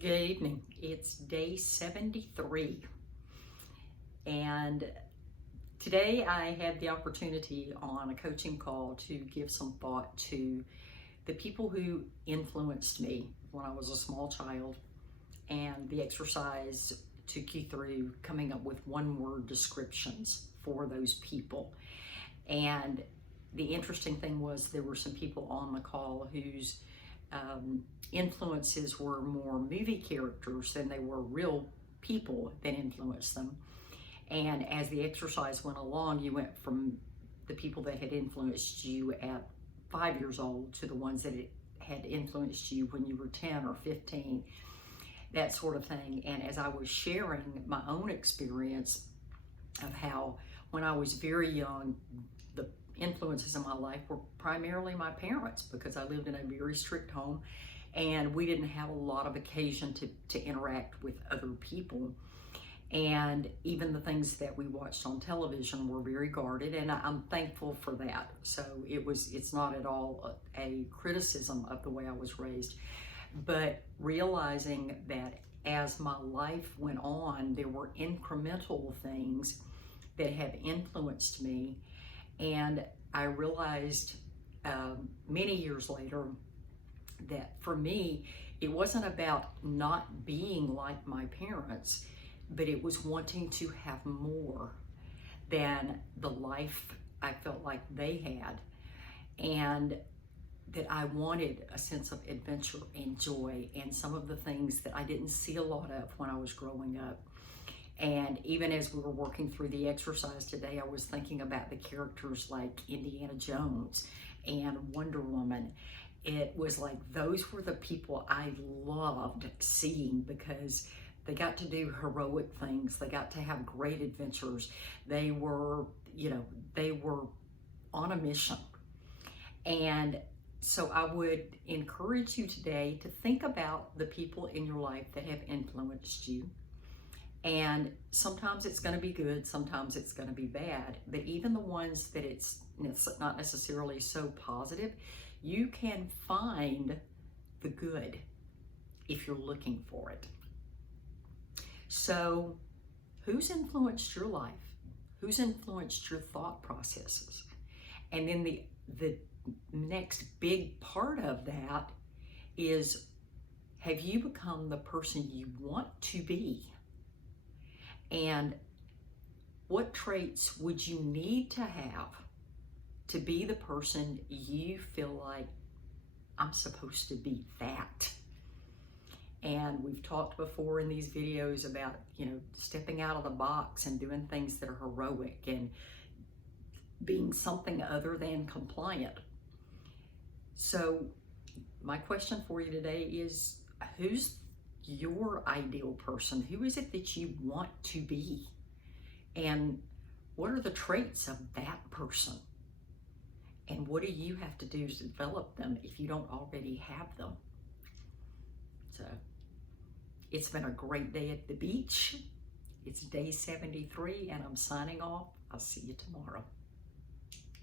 Good evening. It's day 73, and today I had the opportunity on a coaching call to give some thought to the people who influenced me when I was a small child, and the exercise took you through coming up with one-word descriptions for those people. And the interesting thing was there were some people on the call whose influences were more movie characters than they were real people that influenced them. And as the exercise went along, you went from the people that had influenced you at 5 years old to the ones that had influenced you when you were 10 or 15, that sort of thing. And as I was sharing my own experience of how when I was very young, the influences in my life were primarily my parents, because I lived in a very strict home and we didn't have a lot of occasion to interact with other people. And even the things that we watched on television were very guarded, and I'm thankful for that. So it's not at all a criticism of the way I was raised, but realizing that as my life went on, there were incremental things that have influenced me. And I realized many years later that for me, it wasn't about not being like my parents, but it was wanting to have more than the life I felt like they had. And that I wanted a sense of adventure and joy, and some of the things that I didn't see a lot of when I was growing up. And even as we were working through the exercise today, I was thinking about the characters like Indiana Jones and Wonder Woman. It was like those were the people I loved seeing, because they got to do heroic things. They got to have great adventures. They were, they were on a mission. And so I would encourage you today to think about the people in your life that have influenced you. And sometimes it's going to be good, sometimes it's going to be bad, but even the ones that it's not necessarily so positive, you can find the good if you're looking for it. So who's influenced your life? Who's influenced your thought processes? And then the next big part of that is, have you become the person you want to be? And what traits would you need to have to be the person you feel like, I'm supposed to be that? And we've talked before in these videos about, stepping out of the box and doing things that are heroic and being something other than compliant. So my question for you today is, who's your ideal person? Who is it that you want to be? And what are the traits of that person? And what do you have to do to develop them if you don't already have them? So it's been a great day at the beach. It's day 73 and I'm signing off. I'll see you tomorrow.